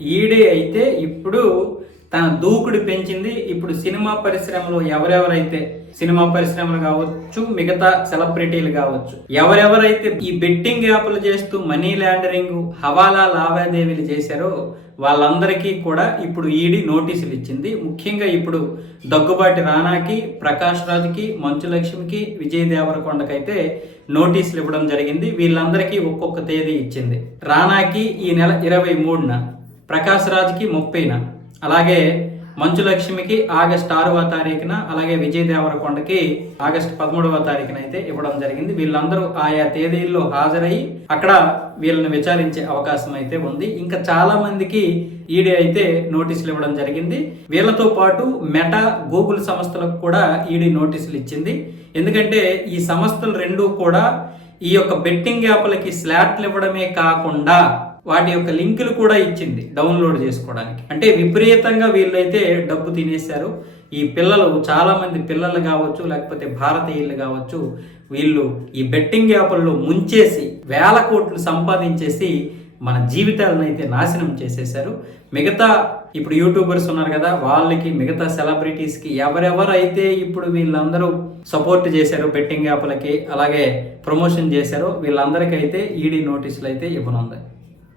ED అయితే ఇప్పుడు తన దూకుడు పెంచింది. ఇప్పుడు సినిమా పరిశ్రమలో ఎవరెవరైతే సినిమా పరిశ్రమలు కావచ్చు మిగతా సెలబ్రిటీలు కావచ్చు ఎవరెవరైతే ఈ బెట్టింగ్ యాప్లు చేస్తూ మనీ లాండరింగ్ హవాలా లావాదేవీలు చేశారో వాళ్ళందరికీ కూడా ఇప్పుడు ఈడీ నోటీసులు ఇచ్చింది. ముఖ్యంగా ఇప్పుడు దగ్గుబాటి రాణాకి ప్రకాష్ రాజ్కి మంచులక్ష్మికి విజయ్ దేవరకొండకైతే నోటీసులు ఇవ్వడం జరిగింది. వీళ్ళందరికీ ఒక్కొక్క తేదీ ఇచ్చింది. రాణాకి ఈ నెల ఇరవై మూడున ప్రకాష్ రాజ్కి ముప్పైన. అలాగే మంచులక్ష్మికి ఆగస్ట్ ఆరవ తారీఖున అలాగే విజయ్ దేవరకొండకి ఆగస్ట్ పదమూడవ తారీఖున అయితే ఇవ్వడం జరిగింది. వీళ్ళందరూ ఆయా తేదీల్లో హాజరై అక్కడ వీళ్ళని విచారించే అవకాశం అయితే ఉంది. ఇంకా చాలా మందికి ఈడీ అయితే నోటీసులు ఇవ్వడం జరిగింది. వీళ్ళతో పాటు మెటా గూగుల్ సంస్థలకు కూడా ఈడీ నోటీసులు ఇచ్చింది. ఎందుకంటే ఈ సంస్థలు రెండూ కూడా ఈ యొక్క బెట్టింగ్ యాప్లకి స్లాట్లు ఇవ్వడమే కాకుండా వాటి యొక్క లింకులు కూడా ఇచ్చింది డౌన్లోడ్ చేసుకోవడానికి. అంటే విపరీతంగా వీళ్ళైతే డబ్బు తినేశారు. ఈ పిల్లలు చాలామంది పిల్లలు కావచ్చు లేకపోతే భారతీయులు కావచ్చు వీళ్ళు ఈ బెట్టింగ్ యాప్ల్లో ముంచేసి వేల కోట్లు సంపాదించేసి మన జీవితాలను అయితే నాశనం చేసేశారు. మిగతా ఇప్పుడు యూట్యూబర్స్ ఉన్నారు కదా వాళ్ళకి మిగతా సెలబ్రిటీస్కి ఎవరెవరైతే ఇప్పుడు వీళ్ళందరూ సపోర్ట్ చేశారో బెట్టింగ్ యాప్లకి అలాగే ప్రమోషన్ చేశారో వీళ్ళందరికీ అయితే ఈడీ నోటీసులు అయితే ఇవ్వనుంది.